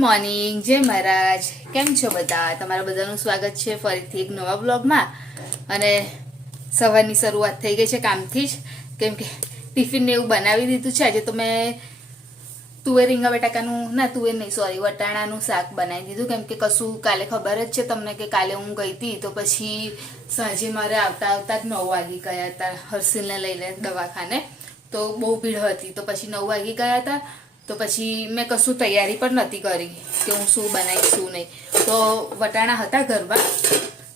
Morning, જય મહારાજ. કેમ છો બધા? તમારા બધાનું સ્વાગત છે ફરીથી એક નવા બ્લોગમાં. અને સવારની શરૂઆત થઈ ગઈ છે કામથી જ, કેમ કે ટિફિનને એવું બનાવી દીધું છે. આજે તો મેં તુવેર રીંગા બટાકાનું તુવેર નહીં, સોરી, વટાણાનું શાક બનાવી દીધું, કેમ કે કશું કાલે ખબર જ છે તમને કે કાલે હું ગઈ હતી તો પછી સાંજે મારે આવતા આવતા જ 9 વાગી ગયા હતા હર્ષિલને લઈને દવાખાને. તો બહુ ભીડ હતી તો પછી 9 વાગી ગયા હતા. તો પછી મેં કશું તૈયારી પણ નથી કરી કે હું શું બનાવીશ શું નહીં. તો વટાણા હતા ઘરમાં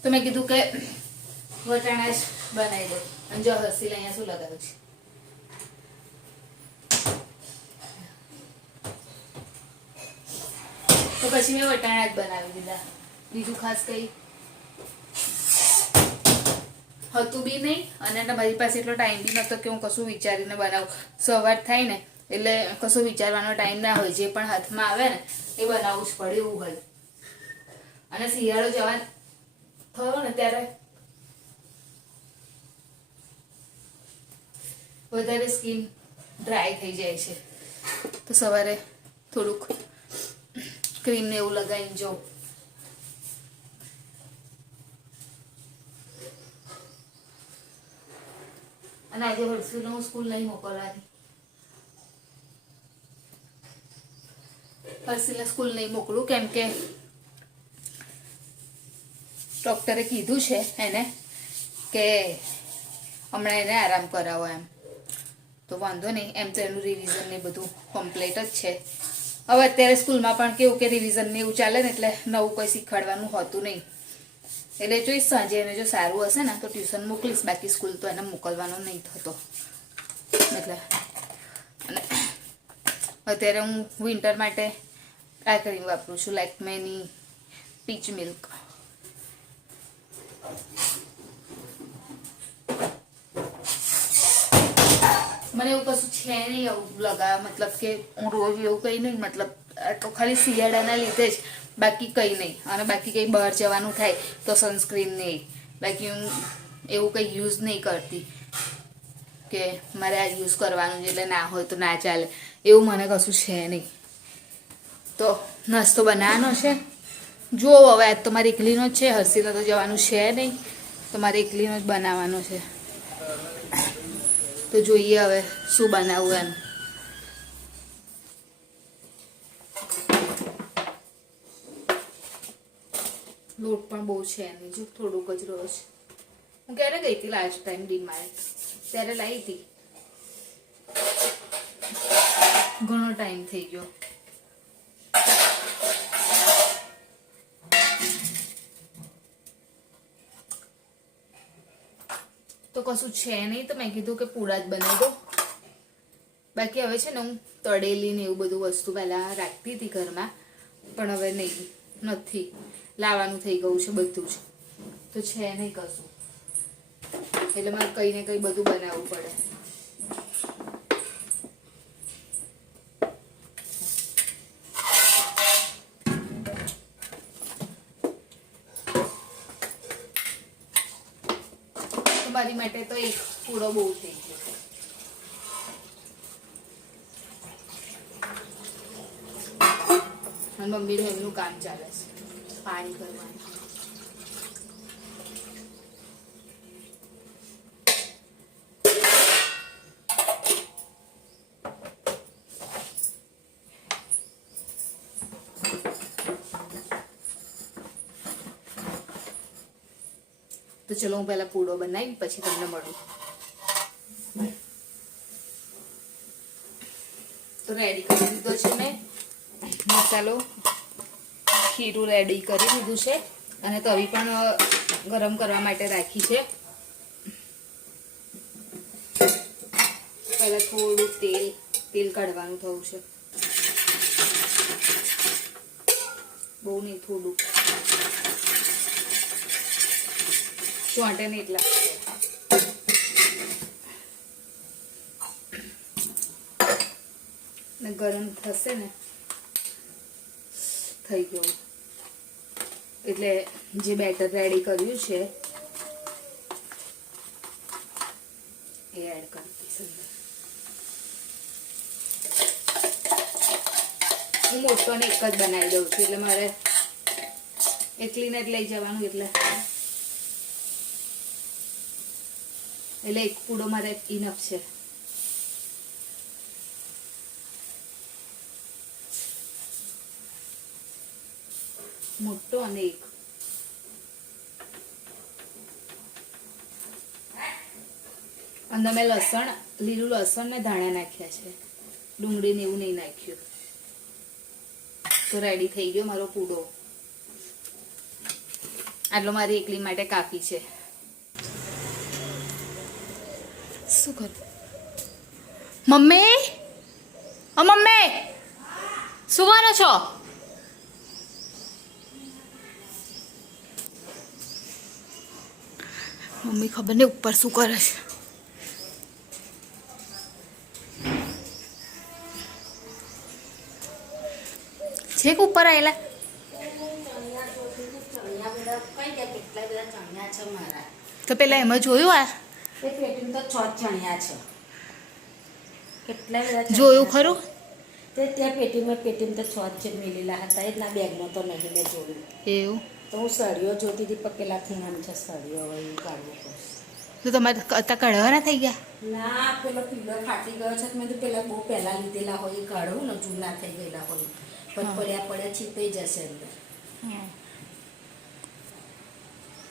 તો મેં કીધું કે વટાણા જ બનાવી દઉં. અને જો હર્ષિલ અહીંયા શું લગાવ્યું છે, તો પછી મેં વટાણા જ બનાવી દીધા. બીજું ખાસ કંઈ હતું બી નહીં અને મારી પાસે એટલો ટાઈમ બી નહોતો કે હું કશું વિચારીને બનાવું. સવાર થાય ને એટલે કશું વિચારવાનો ટાઈમ ના હોય, જે પણ હાથમાં આવે ને એ બનાવવું જ પડે એવું હોય. અને શિયાળો જવા થયો ને ત્યારે વધારે સ્કિન ડ્રાય થઈ જાય છે. તો સવારે થોડુંક ક્રીમ ને એવું લગાવીને જો. અને આજે હર્ષિલને હું સ્કૂલ નહીં મોકલવાની. હર્ષિલને સ્કૂલ નહીં મોકલું કેમ કે ડૉક્ટરે કીધું છે એને કે હમણાં એને આરામ કરાવો એમ. તો વાંધો નહીં, એમ તો એનું રિવિઝન ને બધું કમ્પ્લીટ જ છે. હવે અત્યારે સ્કૂલમાં પણ કેવું કે રિવિઝન ને એવું ચાલે ને એટલે નવું કંઈ શીખવાડવાનું હોતું નહીં. એટલે જોઈશ સાંજે એને જો સારું હશે ને તો ટ્યુશન મોકલીશ, બાકી સ્કૂલ તો એને મોકલવાનો નહીં થતો. એટલે અને અત્યારે હું વિન્ટર માટે આ ક્રીમ વાપરું છું, લેક્મેની પીચ મિલ્ક. મને એવું કશું છે નહીં એવું લગાવ, મતલબ કે હું રોજ એવું કંઈ નહીં, મતલબ તો ખાલી શિયાળાના લીધે જ, બાકી કંઈ નહીં. અને બાકી કંઈ બહાર જવાનું થાય તો સનસ્ક્રીન નહીં, બાકી હું એવું કંઈ યુઝ નહીં કરતી કે મારે આ યુઝ કરવાનું છે એટલે ના હોય તો ના ચાલે, એવું મને કશું છે નહીં. તો નાસ્તો બનાવવાનો છે, જુઓ હવે આજ તો મારે એકલીનો જ છે, હર્ષિલને તો જવાનું છે નહીં, તો મારે એકલીનો જ બનાવવાનો છે. તો જોઈએ હવે શું બનાવવું એમ. લોટ પણ બહુ છે એની, જો થોડુંક જ રહ્યો છે. હું ક્યારે ગઈ હતી લાસ્ટ ટાઈમ ડીમાર્ટ, ત્યારે લાવી હતી, ઘણો ટાઈમ થઈ ગયો. તો કશું છે નહીં તો મેં કીધું કે પૂડા જ બનાવી દો. બાકી હવે છે ને હું તળેલી ને એવું બધું વસ્તુ પહેલાં રાખતી હતી ઘરમાં, પણ હવે નહીં, નથી લાવવાનું થઈ ગયું છે બધું જ, તો છે નહીં કશું. એટલે મારે કંઈ ને કંઈ બધું બનાવવું પડે. મારી માટે તો એક પૂડો બહુ થઈ ગયો. અને મમ્મીનું એમનું કામ ચાલે છે, પાણી ભરવાનું. તો ચલો હું પહેલા પૂડો બનાવી પછી તમને મળું. તો રેડી કરી દીધો છે મેં મસાલો, ખીરું રેડી કરી દીધું છે અને તવી પણ ગરમ કરવા માટે રાખી છે. પહેલા થોડું તેલ કાઢવાનું થયું છે, બહુ નહીં, થોડું ચોંટે નહીં એટલા. ને ગરમ થશે ને થઈ ગયું એટલે જે બેટર રેડી કર્યું છે એ એડ કરી દઈશ અંદર. હું મોટોને એક જ બનાવી દઉં છું, એટલે મારે એકલીને જ લઈ જવાનું, એટલે એક પૂડો મારે ઇનફ છે. મોટો અને એક અંદર મેં લસણ, લીલું લસણ ને ધાણા નાખ્યા છે, ડુંગળી ને એવું નહીં નાખ્યું. તો રેડી થઈ ગયો મારો પૂડો. આટલો મારી એકલી માટે કાફી છે. શું કરું મમ્મી? મમ્મી શું કરો છો? મમ્મી ખબર નહીં ઉપર શું કરે છે. છેક ઉપર આવેલા તો પેલા એમાં જોયું આ જોયું ખરું તે ત્યાં પેટીમાં તો 6 જ મેલેલા હતા, એટલા બેગમાં તો નહીં મેં જોયું. એવું તો હું સળીઓ જોતી હતી, પણ પેલા ખૂણામ છે સળીઓ, હવે એવું કાઢવું પડશે. તો તમારે અત્યારે કઢવાના થઈ ગયા? ના, પેલો પીલો ફાટી ગયો છે, મેં તો પેલા બહુ પહેલા લીધેલા હોય એ કાઢવું ને, જૂના થઈ ગયેલા હોય પણ પડ્યા છીપાઈ જશે અંદર.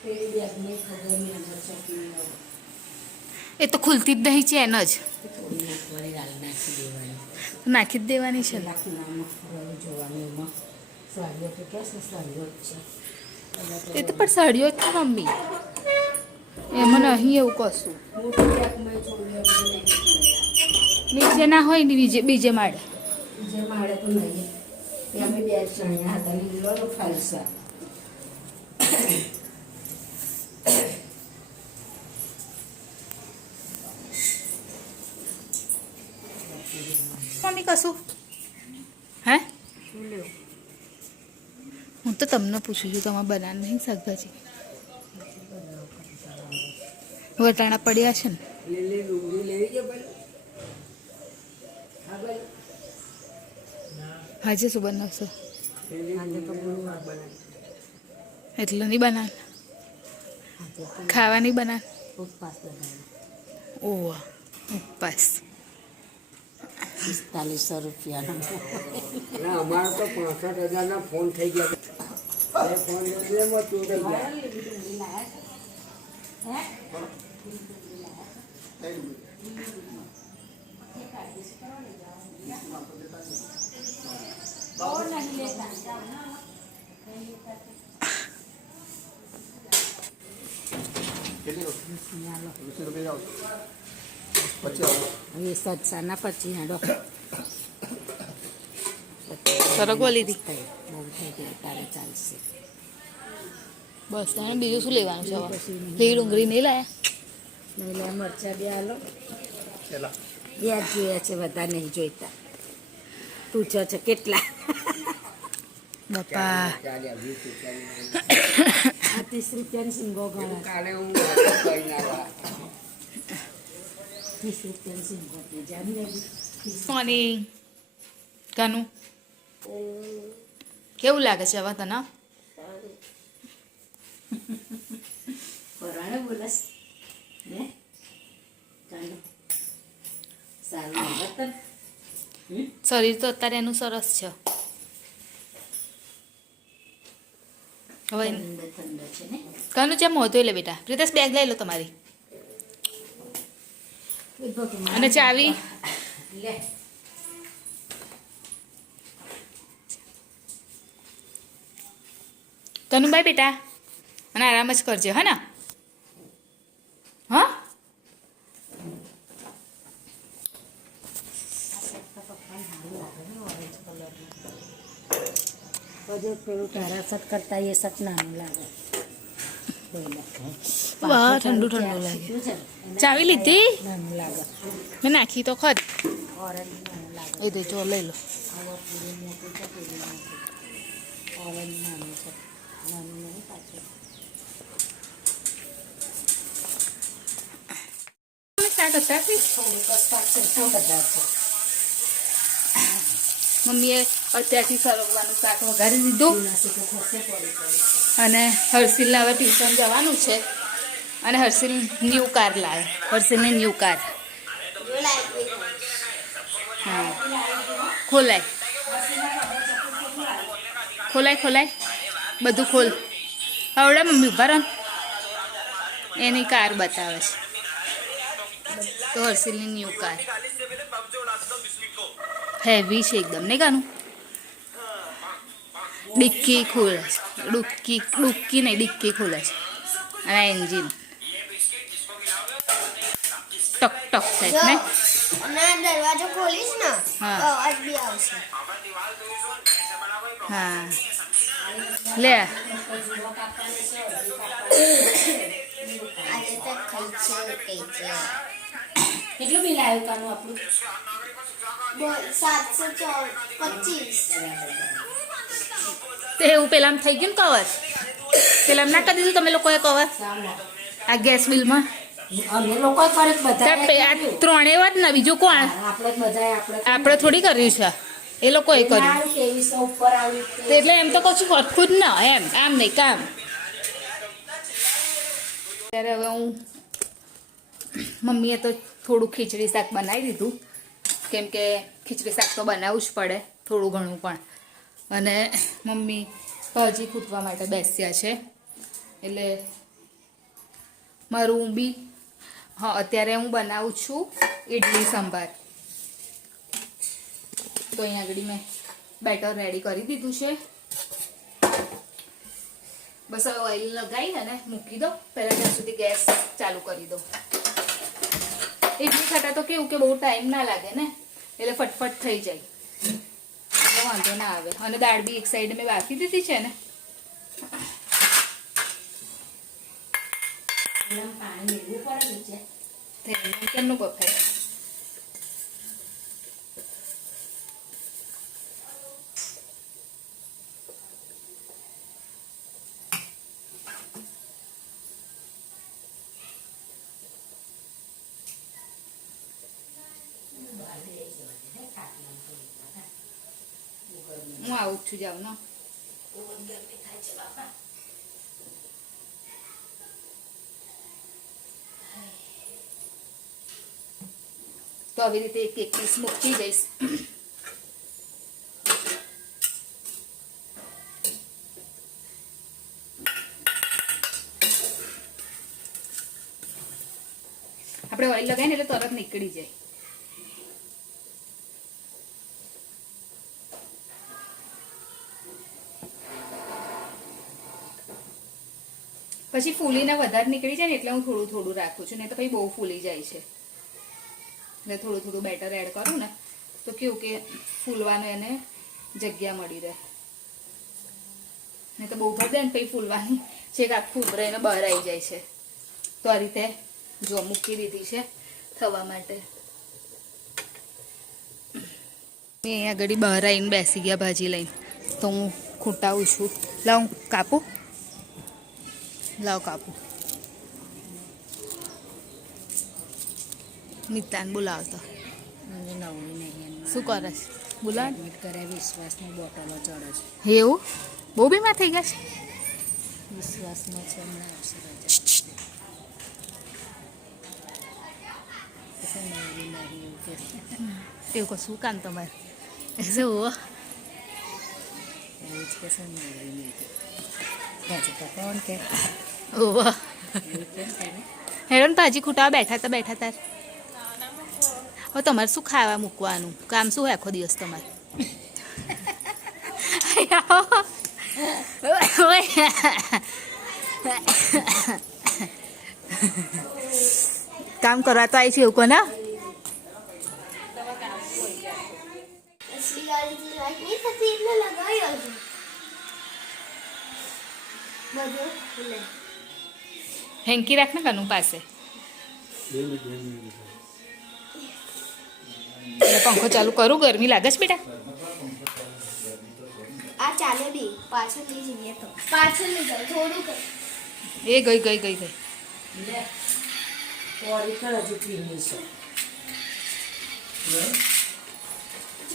પેલી બેગની ખબર નહીં અંદર ચોકી એ તો ખુલતી જ નહીં છે એને જ થોડી નાખવાની, રાલ નાખી દેવાની, નાખી જ દેવાની છે. ખૂણામાં જોવાનું, એમાં સાડીઓ તો ક્યાં છે? સાડીઓ જ છે. એ તો પણ સાડીઓ જ છે મમ્મી, એમાં નહીં એવું કશું. મોટી બેગમાં જોયું નીચે ના હોય ને બીજે માળે. જે માળે તો નહીં, અમે 2 ચણિયા હતા, લીલો ને ફાલસા. મમ્મી કશું હે? હું તો તમને પૂછું છું, તમારે બનાવ નહીં શાકભાજી? વટાણા પડ્યા છે ને? આજે શું બનાવશો? એટલે નહીં બનાવ, ખાવા નહીં બનાવ? ઓહ ઉપવાસ. 4500 રૂપિયાનો. ના, અમારે તો 65,000 ફોન થઈ ગયા. ફોન ચોરાઈ ગયા. એ સત્સાના 25 સરગવો લીધી બહુ થઈ ગઈ, તારે ચાલશે. બસ તારે બીજું શું લેવાનું છે? લીલી ડુંગળી નહીં લાયા? નહીં લે, મરચાં 2 આલો. 2 જ જોયા છે, બધા નહીં જોઈતા. પૂછો છે કેટલા? બાપા 30 રૂપિયાની સિંગો ગણા. કાલે હું કરીને આવ્યા. 30 રૂપિયાની સિંગો જામી. મોર્નિંગ કાનું કેવું લાગે છે હવે તને? પરાણે બોલસ ને કાનો સારું લાગે તને? શરીર તો અત્યારે એનું સરસ છે. હવે ઠંડો છે ને. કાનું જેમ હોતો લે બેટા. પ્રિતેશ બેગ લઈ લો તમારી. અને ચાવી લે. કનુભાઈ બેટા અને આરામ જ કરજે હા ને? હા બધું પેલું તારા સત કરતા એ સત નાનું લાગે. વાહ ઠંડુ ઠંડુ લાગે. ચાવી લીધી? નાનું લાગે. મેં નાખી તો ખરી. ઓરેન્જ નાનું લાગે. એ દે જો લઈ લો. આવા પૂરી મોટું છે, પૂરી મોટું. ઓરેન્જ નાનું છે, નાનું નહીં પાછું. શાક હતા કે થોડુંક જ શાક છે, તો બધા છે. મમ્મીએ અત્યારથી સરગવાનું શાક વઘારી દીધું જૂના છે તો થશે પડી. અને હર્ષિલને હવે ટ્યુશન જવાનું છે અને હર્ષિલ ન્યૂ કાર લાવે હર્ષિલને ન્યૂ કાર હા ખોલાય ખોલાય ખોલાય બધું ખોલ હવડા મમ્મી ઉભા રહો ને. એની કાર બતાવે છે તો હર્ષિલની ન્યૂ કાર હેવી છે એકદમ નહીં કાનું ડિક્કી ખોલે છે ડુક્કી નહીં ડિક્કી ખોલે છે અને એન્જિન ટક ટક થાય ને ના દરવાજો ખોલીશ ને હા. તો અવાજ બી આવશે. હા લે આજે તો ખાઈ છે કઈ છે કેટલું બિલ આવ્યું કાનું આપણું? 725. તે એવું પેલામાં થઈ ગયું ને કવર પેલા ના કરી દીધું તમે લોકોએ કવર સામા. આ ગેસ બિલમાં અમે લોકોએ કરે બધા આ ત્રણેય વાત ને બીજું કોણ આપણે બધા આપણે થોડી કર્યું છે એ લોકોએ કર્યું 2300 ઉપર આવ્યું તો એટલે એમ તો કશું સરખું જ ના એમ આમ નહીં કામ ત્યારે હવે હું મમ્મીએ તો થોડું ખીચડી શાક બનાવી દીધું કેમ કે ખીચડી શાક તો બનાવવું જ પડે થોડું ઘણું પણ અને મમ્મી ભાજી કૂટવા માટે બેસ્યા છે એટલે મારું બી હા અત્યારે હું બનાવું છું ઇડલી સંભાર તો અહીંયા આગળ મેં બેટર રેડી કરી દીધું છે બસ હવે ઓઇલ લગાવી અને મૂકી દો પહેલાં ત્યાં સુધી ગેસ ચાલુ કરી દો ઇડલી ખાતા તો કેવું કે બહુ ટાઈમ ના લાગે ને એટલે ફટફટ થઈ જાય એટલે વાંધો ના આવે અને દાળ બી એક સાઈડ મેં બાફી દીધી છે ને પાણી મેળવું પડે નીચે. કેમનું બફાય હું આવું જ છું જાઉં ને તો આવી રીતે એક એક પીસ મૂકી દઈશ આપણે ઓઇલ લગાવીને એટલે તરત નીકળી જાય પછી ફૂલીને વધારે નીકળી જાય ને એટલે હું થોડું થોડું રાખું છું નહીં તો પછી બહુ ફૂલી જાય છે એટલે થોડું થોડું બેટર એડ કરું ને તો કેવું કે ફૂલવાનું એને જગ્યા મળી રહે નહીં તો બહુ ભર દે ને પછી ફૂલવાની છેક આખું ઉભરાઈને બહાર આવી જાય છે તો આ રીતે જો મૂકી દીધી છે થવા માટે અહીંયા આગળ બહાર આવીને બેસી ગયા ભાજી લઈને તો હું ખૂંટાવું છું લાવ કાપું લાવ કાપું મિતાન બોલાવતો શું કરે છે બોલાવ કરે વિશ્વાસની બોટલો ચડે છે. એવું બહુ બીમાર થઈ ગયા છે વિશ્વાસમાં છે હમણાં આવશે રજા. કશું નવી નવી એવું કે એવું કશું કામ તમારે શું એવું જ કશું નવી નહીં ભાજી પકાવવાનું કે ઓવા એવું કેમ કરે હેડો ને ભાજી ખૂટાવા બેઠા તાર હવે તમારે શું ખાવા મૂકવાનું કામ શું હોય આખો દિવસ તમારે કામ કરવા તો આવી છે એવું કોને અસલી ગાડીથી લાઈટ નહીં થતી એટલે લગાવ્યો છે બધું ખુલે. હેન્કી રાખ ને કનું પાસે એટલે પંખો ચાલુ કરું ગરમી લાગે છે બેટા આ ચાલે બી પાછળ લઈ જઈએ તો પાછળ લઈ જાઓ થોડુંક એ ગઈ પોળી તો હજુ પીવી છે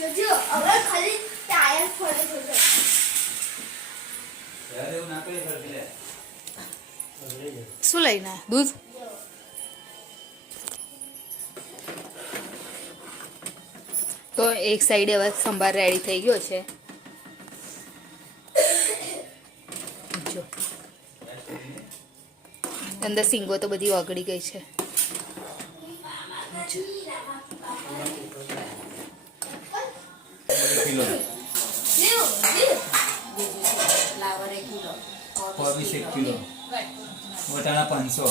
જોજો હવે ખાલી ટાયર ફરે છે શું લઈને આયા? દૂધ. તો એક સાઈડે હવે સંભાર રેડી થઈ ગયો છે. જો અંદર સિંગો તો બધી ઓગળી ગઈ છે. ફ્લાવર 1 કિલો કોબીસ 1 કિલો વટાણા 500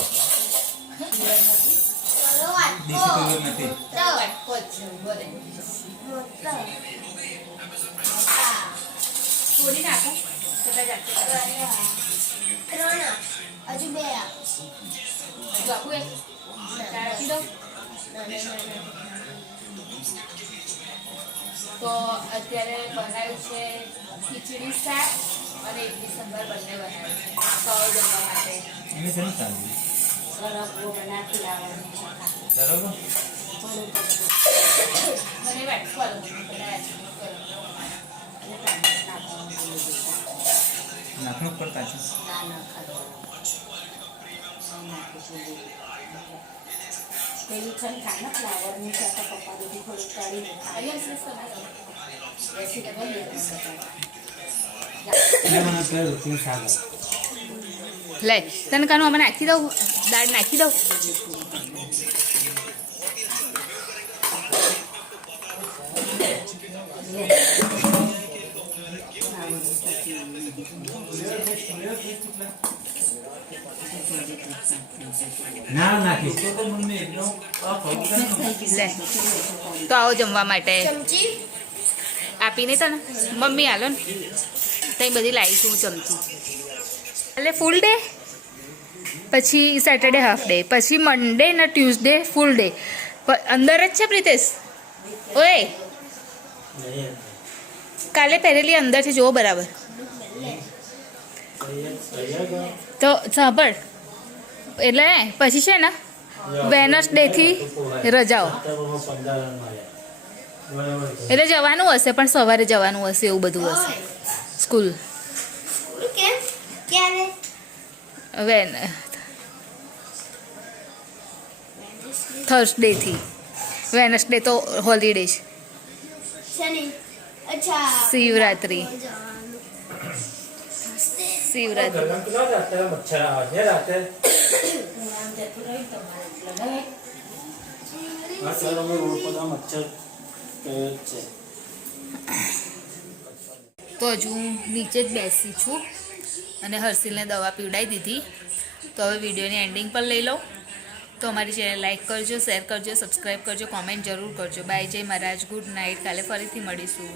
દેશી તુવેર નથી થોડી નાખો હજુ બે આપું એક રાખી દઉં. તો અત્યારે બનાવ્યું છે ખીચડી શાક અને ઇડલી સંભાર બંને બનાવ્યું છે સૌ જમવા માટે. એને શેનું ચાલુ સરગવો બના ફ્લાવરની શાખા બરાબર મને વાટવાનું બનાવ્યા છે. નાખવું પડતા છે ના ના ખાધો પેલું છે ને ખાને ફ્લાવરની શાખા પપ્પા બધી થોડીક કાઢીને અહીંયા છે તમારે. રેસીપી બોલીએ તમે એટલે મને પેલું તું શાક લે તને કાનું અમે નાખી દઉં, દાળ નાખી દઉં. ના નાખી લે તો આવો જમવા માટે. ચમચી આપી નહીં તને મમ્મી હાલો ને તઈ બધી લાવીશું ચમચી. એટલે ફૂલ ડે, પછી સેટરડે હાફ ડે, પછી મંડે ને ટ્યુઝડે ફૂલ ડે. અંદર જ છે પ્રિતેશ. ઓય કાલે પહેરેલી અંદર છે જુઓ બરાબર. તો સાંભળ એટલે પછી છે ને વેનસડેથી રજાઓ એટલે જવાનું હશે પણ સવારે જવાનું હશે એવું બધું હશે સ્કૂલ. કેમ ક્યારે વેન થર્સડેથી વેનસડે તો હોલિડે છે. શનિ અચ્છા શિવરાત્રી શિવરાત્રી મચ્છર આવે છે રાતે મચ્છર તો હજુ હું નીચે જ બેસી છું અને હર્ષિલને દવા પીવડાવી દીધી. તો હવે વિડીયોની એન્ડિંગ પર લઈ લઉં. તો અમારી ચેનલ લાઈક કરજો, શેર કરજો, સબસ્ક્રાઈબ કરજો, કોમેન્ટ જરૂર કરજો. બાય જય મહારાજ, ગુડ નાઇટ. કાલે ફરીથી મળીશું.